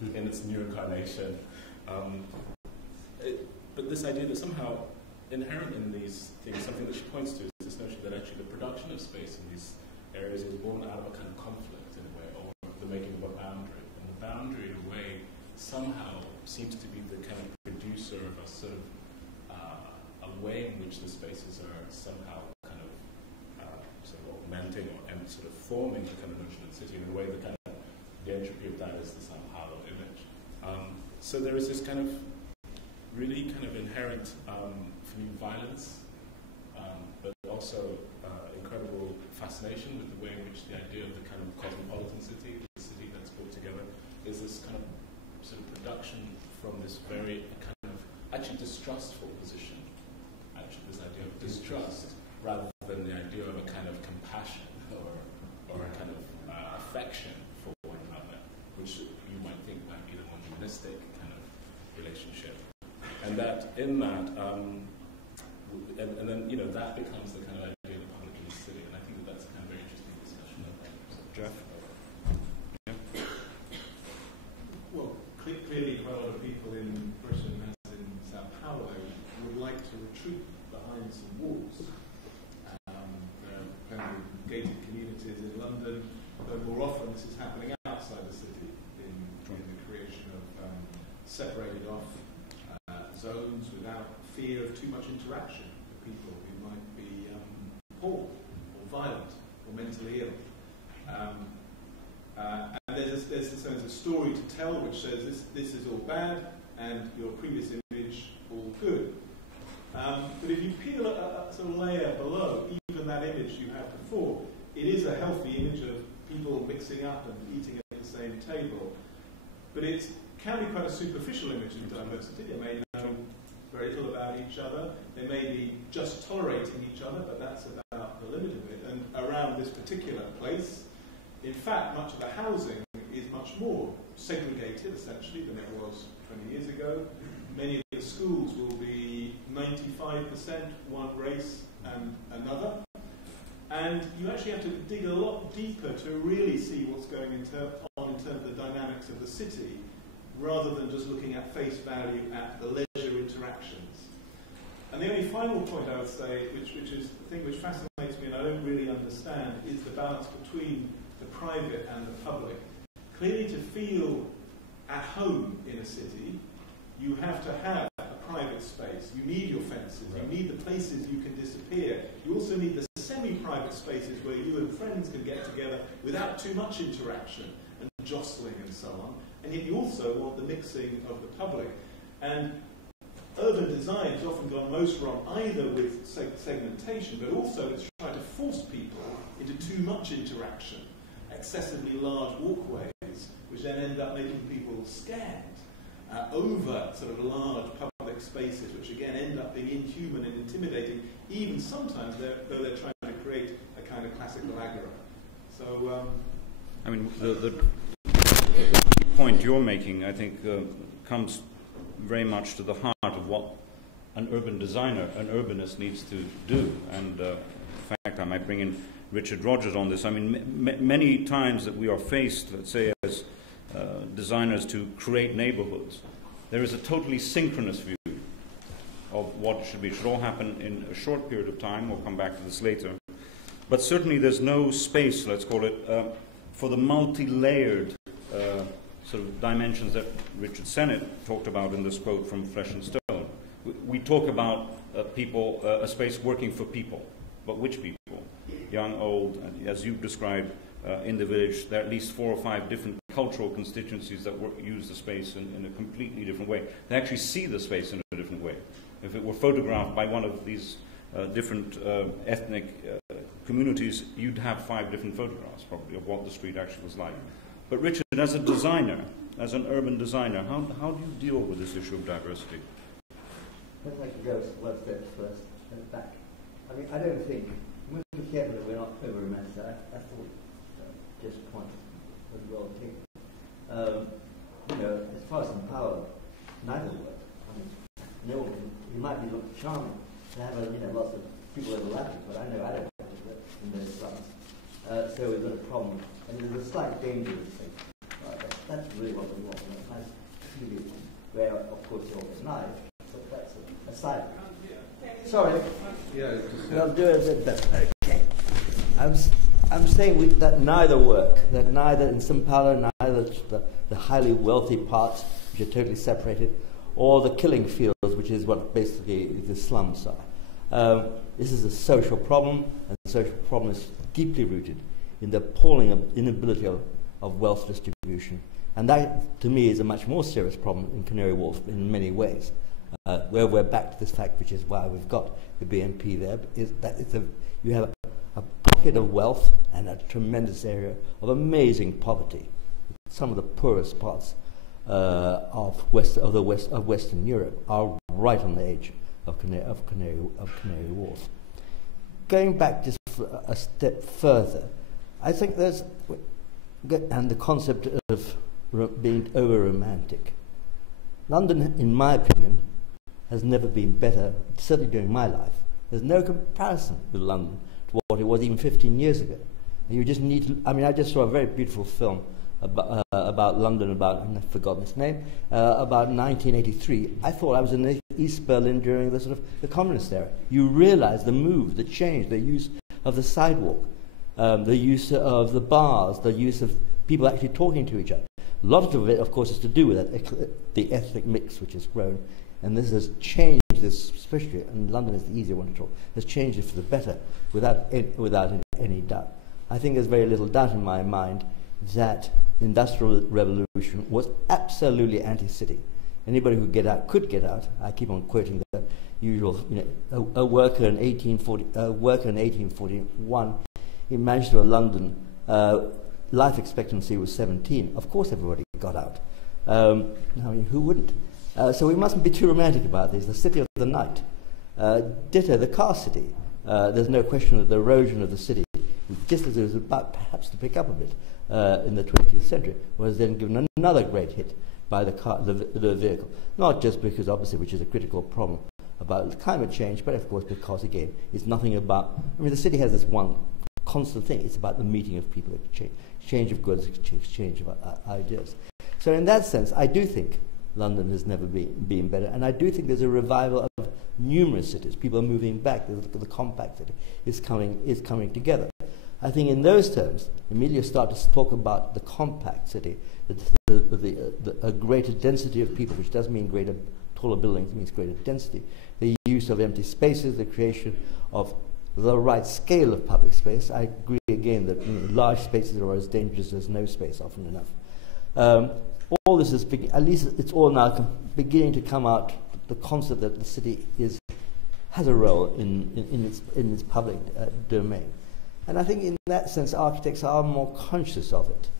in its new incarnation. But this idea that somehow inherent in these things, something that she points to, is this notion that actually the production of space in these areas is born out of a kind of conflict in a way, or the making of a boundary. And the boundary, in a way, somehow seems to be the kind of producer of a sort of a way in which the spaces are somehow kind of sort of augmenting and sort of forming the kind of notion of the city. In a way, the entropy of that is the some hollow image. So there is this kind of really kind of inherent, for me, violence, but also incredible fascination with the way in which the idea of the kind of cosmopolitan city, the city that's put together, is this kind of sort of production from this very kind of actually distrustful position. Actually, this idea of distrust rather than the idea of a kind of compassion or a kind of affection for one another, which you might think might be the more humanistic kind of relationship. And that in that, and then that becomes the kind of idea of the public in the city, and I think that's a kind of very interesting discussion. Geoff? Yeah. Well, clearly quite a lot of people in Britain, as in Sao Paulo, would like to retreat behind some walls. There are plenty of gated communities in London, but more often this is happening outside the city in the creation of separated off zones without fear of too much interaction with people who might be poor or violent or mentally ill. And there's a story to tell which says this is all bad and your previous image all good. But if you peel a sort of layer below, even that image you had before, it is a healthy image of people mixing up and eating at the same table. But it can be quite a superficial image of diversity. They may know very little about each other. They may be just tolerating each other, but that's about the limit of it. And around this particular place, in fact, much of the housing is much more segregated, essentially, than it was 20 years ago. Many of the schools will be 95% one race and another. And you actually have to dig a lot deeper to really see what's going on in terms of the dynamics of the city, rather than just looking at face value at the leisure interactions. And the only final point I would say, which is the thing which fascinates me and I don't really understand, is the balance between the private and the public. Clearly, to feel at home in a city, you have to have a private space. You need your fences. Right. You need the places you can disappear. You also need the semi-private spaces where you and friends can get together without too much interaction and jostling and so on. And yet you also want the mixing of the public. And urban design has often gone most wrong, either with segmentation, but also it's trying to force people into too much interaction, excessively large walkways, which then end up making people scared over sort of large public spaces, which again end up being inhuman and intimidating, even sometimes though they're trying to create a kind of classical agora. So, I mean, the point you're making, I think, comes very much to the heart of what an urban designer, an urbanist needs to do. And in fact, I might bring in Richard Rogers on this. I mean, many times that we are faced, let's say, as designers to create neighborhoods, there is a totally synchronous view of what should be. It should all happen in a short period of time. We'll come back to this later. But certainly there's no space, let's call it, for the multi-layered sort of dimensions that Richard Sennett talked about in this quote from Flesh and Stone. We talk about people, a space working for people, but which people? Young, old, as you've described in the village, there are at least 4 or 5 different cultural constituencies that use the space in a completely different way. They actually see the space in a different way. If it were photographed by one of these different ethnic communities, you'd have 5 different photographs probably of what the street actually was like. But Richard, as a designer, as an urban designer, how do you deal with this issue of diversity? I'd like to go one step first and back. I mean, I don't think, we must be careful that we're not over-romanticized. I thought just point was well taken. You know, as far as some power, neither work. I mean, no one can, it might be look charming to have lots of people overlapping, but I know I don't have to work in those slums. So we've got a problem, and there's a slight danger of things. Right, that's really what we want. I do it a bit better. Okay. I'm saying that neither work, that neither in São Paulo, neither the highly wealthy parts, which are totally separated, or the killing fields, which is what basically the slums are. This is a social problem, and the social problem is deeply rooted in the appalling inability of wealth distribution. And that, to me, is a much more serious problem in Canary Wharf in many ways, where we're back to this fact, which is why we've got the BNP there, is that you have a pocket of wealth and a tremendous area of amazing poverty. Some of the poorest parts of Western Europe are right on the edge of Canary Wharf. Going back just a step further, I think there's, and the concept of being over-romantic. London, in my opinion, has never been better, certainly during my life. There's no comparison with London to what it was even 15 years ago. And you just need to, I mean, I just saw a very beautiful film about London, I've forgotten its name, about 1983. I thought I was in East Berlin during the sort of the communist era. You realize the move, the change, the use of the sidewalk, the use of the bars, the use of people actually talking to each other. A lot of it, of course, is to do with that, the ethnic mix which has grown. And this has changed this, especially, and London is the easier one to talk, has changed it for the better without any doubt. I think there's very little doubt in my mind that the Industrial Revolution was absolutely anti-city. Anybody who could get out. I keep on quoting the usual, a worker in 1841, he managed to London, life expectancy was 17. Of course everybody got out. I mean, who wouldn't? So we mustn't be too romantic about this. The city of the night. Ditto, the car city. There's no question of the erosion of the city, just as it was about perhaps to pick up a bit in the 20th century, was then given another great hit by the vehicle. Not just because, obviously, which is a critical problem about climate change, but of course because, again, it's nothing about, I mean, the city has this one constant thing. It's about the meeting of people, exchange of goods, exchange of ideas. So in that sense, I do think London has never been better, and I do think there's a revival of numerous cities. People are moving back. The compact city is coming together. I think in those terms, immediately start to talk about the compact city, a greater density of people, which doesn't mean taller buildings, it means greater density. The use of empty spaces, the creation of the right scale of public space. I agree again that large spaces are as dangerous as no space often enough. All this is, at least it's all now beginning to come out, the concept that the city has a role in its public domain. And I think in that sense architects are more conscious of it.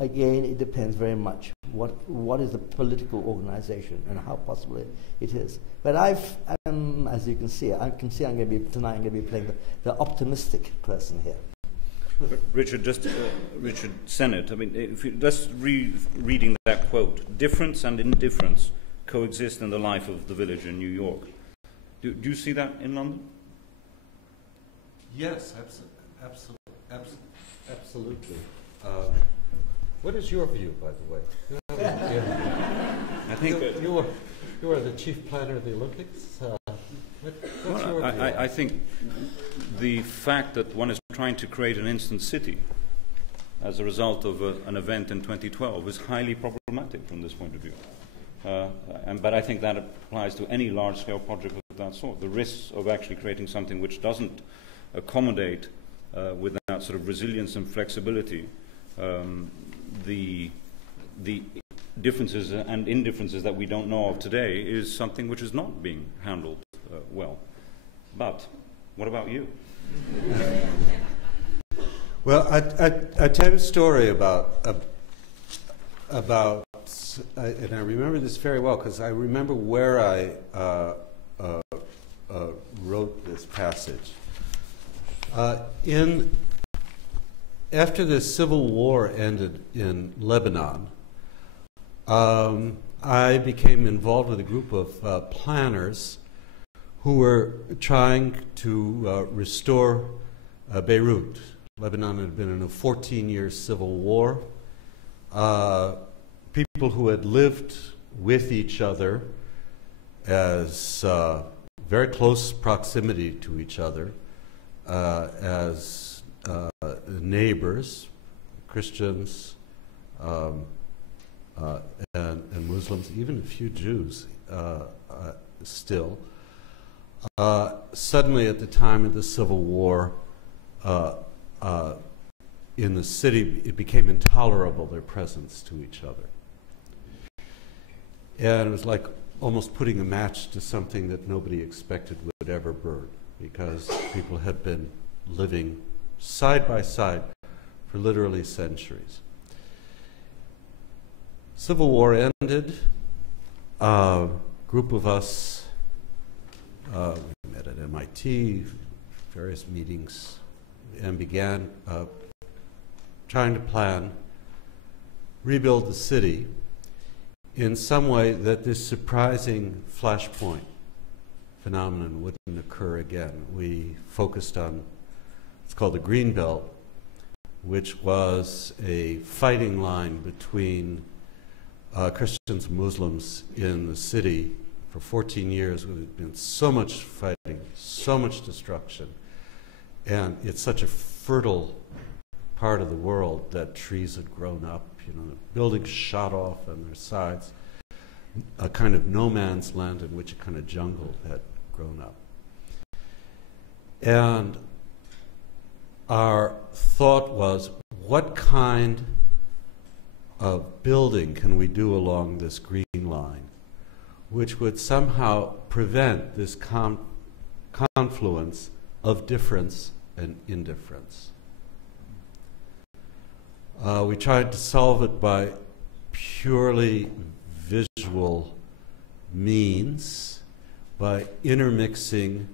Again, it depends very much what is the political organization and how possible it is. But as you can see, I'm going to be playing the optimistic person here. Richard Sennett, I mean, if you just reading that quote, difference and indifference coexist in the life of the village in New York. Do you see that in London? Yes, absolutely. What is your view, by the way? I think you are the chief planner of the Olympics. What's your view? I think the fact that one is trying to create an instant city as a result of an event in 2012 is highly problematic from this point of view. But I think that applies to any large-scale project of that sort. The risks of actually creating something which doesn't accommodate with that sort of resilience and flexibility the differences and indifferences that we don't know of today is something which is not being handled well. But what about you? Well, I tell you a story about, and I remember this very well because I remember where I wrote this passage. After the Civil War ended in Lebanon, I became involved with a group of planners who were trying to restore Beirut. Lebanon had been in a 14-year civil war. People who had lived with each other as very close proximity to each other as neighbors, Christians and Muslims, even a few Jews still. Suddenly, at the time of the Civil War, in the city, it became intolerable, their presence to each other. And it was like almost putting a match to something that nobody expected would ever burn, because people had been living side by side for literally centuries. Civil War ended. A group of us, we met at MIT, various meetings, and began trying to plan, rebuild the city in some way that this surprising flashpoint phenomenon wouldn't occur again. We focused on, it's called the Green Belt, which was a fighting line between Christians and Muslims in the city for 14 years. There had been so much fighting, so much destruction, and it's such a fertile part of the world that trees had grown up, the buildings shot off on their sides, a kind of no man's land in which a kind of jungle had grown up. And our thought was, what kind of building can we do along this green line which would somehow prevent this confluence of difference and indifference? We tried to solve it by purely visual means, by intermixing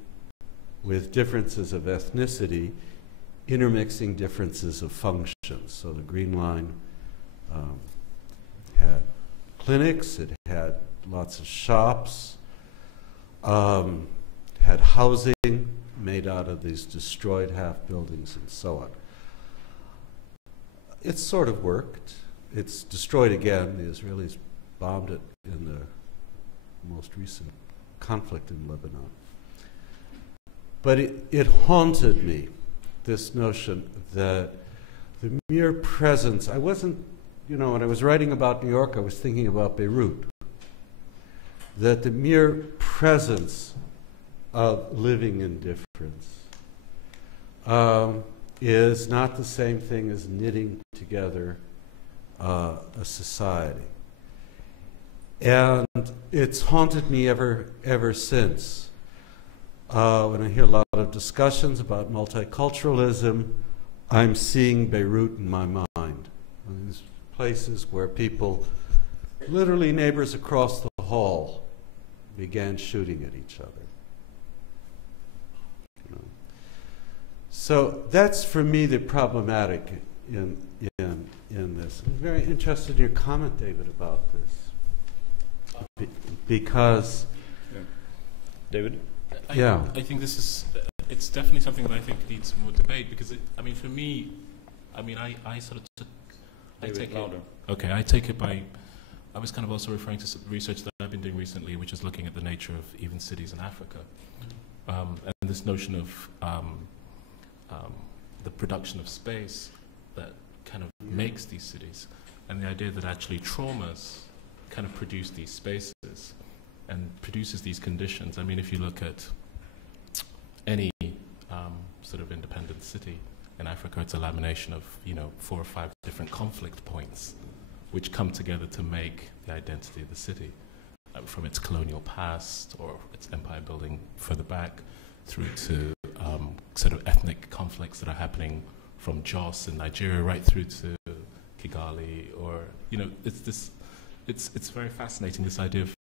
with differences of ethnicity, intermixing differences of functions. So the Green Line had clinics, it had lots of shops, had housing made out of these destroyed half buildings and so on. It sort of worked. It's destroyed again. The Israelis bombed it in the most recent conflict in Lebanon. But it haunted me, this notion that the mere presence, I wasn't, when I was writing about New York, I was thinking about Beirut, that the mere presence of living in difference is not the same thing as knitting together a society. And it's haunted me ever since. When I hear a lot of discussions about multiculturalism, I'm seeing Beirut in my mind. These places where people, literally neighbors across the hall, began shooting at each other. So that's, for me, the problematic in this. I'm very interested in your comment, David, about this. Because... Yeah. David? I think this is... it's definitely something that I think needs more debate, because, for me, I sort of took... David, louder. Okay, I take it by... I was kind of also referring to some research that I've been doing recently, which is looking at the nature of even cities in Africa. And this notion of the production of space that kind of makes these cities, and the idea that actually traumas kind of produce these spaces and produces these conditions. If you look at any sort of independent city in Africa, it's a lamination of 4 or 5 different conflict points which come together to make the identity of the city, from its colonial past or its empire building further back, through to sort of ethnic conflicts that are happening from Jos in Nigeria right through to Kigali, or it's very fascinating, this idea of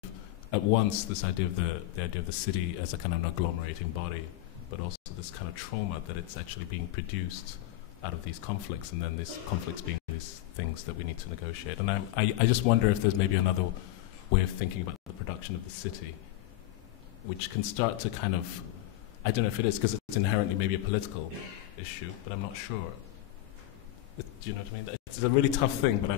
at once this idea of the idea of the city as a kind of an agglomerating body, but also this kind of trauma that it's actually being produced out of these conflicts, and then these conflicts being these things that we need to negotiate. And I just wonder if there's maybe another way of thinking about the production of the city, which can start to kind of, I don't know if it is, because it's inherently maybe a political issue, but I'm not sure. Do you know what I mean? It's a really tough thing, but I'm